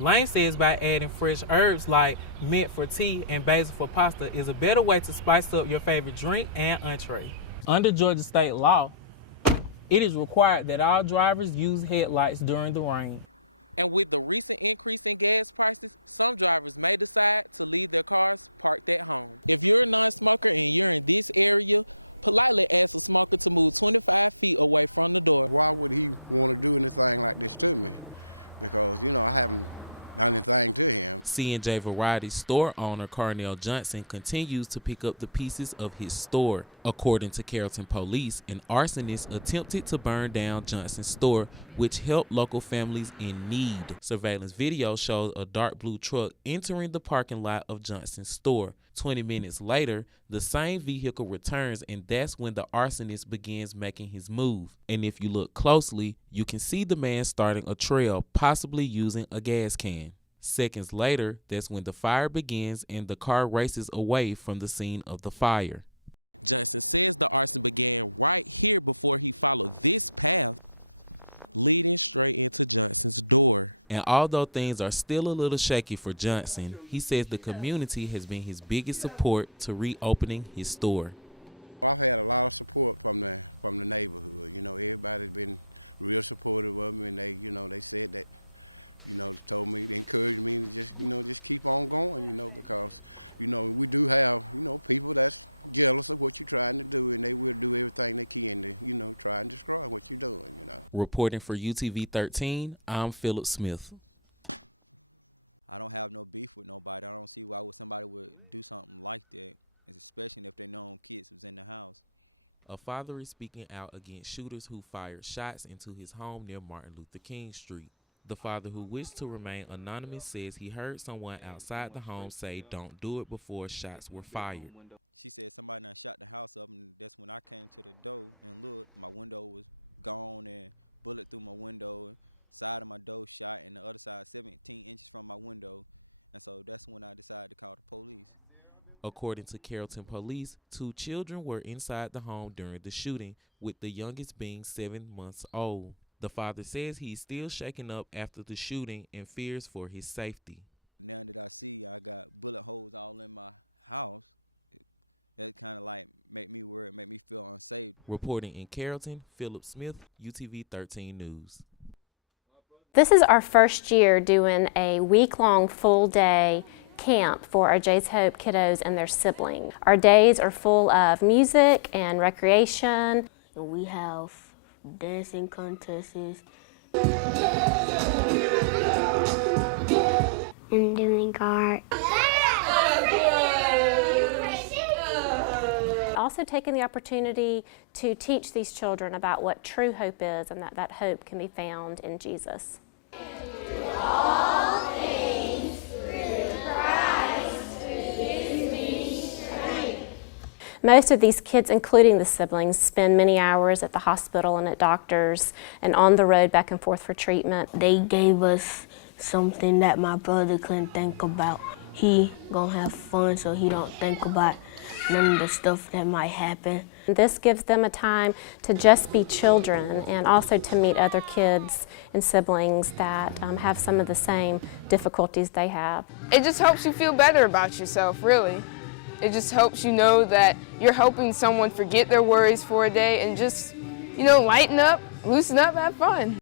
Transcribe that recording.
Lane says by adding fresh herbs like mint for tea and basil for pasta is a better way to spice up your favorite drink and entree. Under Georgia state law, it is required that all drivers use headlights during the rain. C&J Variety store owner Carnell Johnson continues to pick up the pieces of his store. According to Carrollton police, an arsonist attempted to burn down Johnson's store, which helped local families in need. Surveillance video shows a dark blue truck entering the parking lot of Johnson's store. 20 minutes later, the same vehicle returns, and that's when the arsonist begins making his move. And if you look closely, you can see the man starting a trail, possibly using a gas can. Seconds later, that's when the fire begins and the car races away from the scene of the fire. And although things are still a little shaky for Johnson, he says the community has been his biggest support to reopening his store. Reporting for UTV 13, I'm Phillip Smith. A father is speaking out against shooters who fired shots into his home near Martin Luther King Street. The father, who wished to remain anonymous, says he heard someone outside the home say, "Don't do it," before shots were fired. According to Carrollton police, 2 children were inside the home during the shooting, with the youngest being 7 months old. The father says he's still shaken up after the shooting and fears for his safety. Reporting in Carrollton, Phillip Smith, UTV 13 News. This is our first year doing a week-long full-day camp for our Jay's Hope kiddos and their siblings. Our days are full of music and recreation. We have dancing contests. And doing art. Also taking the opportunity to teach these children about what true hope is and that hope can be found in Jesus. Most of these kids, including the siblings, spend many hours at the hospital and at doctors and on the road back and forth for treatment. They gave us something that my brother couldn't think about. He gonna have fun, so he don't think about none of the stuff that might happen. This gives them a time to just be children and also to meet other kids and siblings that have some of the same difficulties they have. It just helps you feel better about yourself, really. It just helps you know that you're helping someone forget their worries for a day and just, lighten up, loosen up, have fun.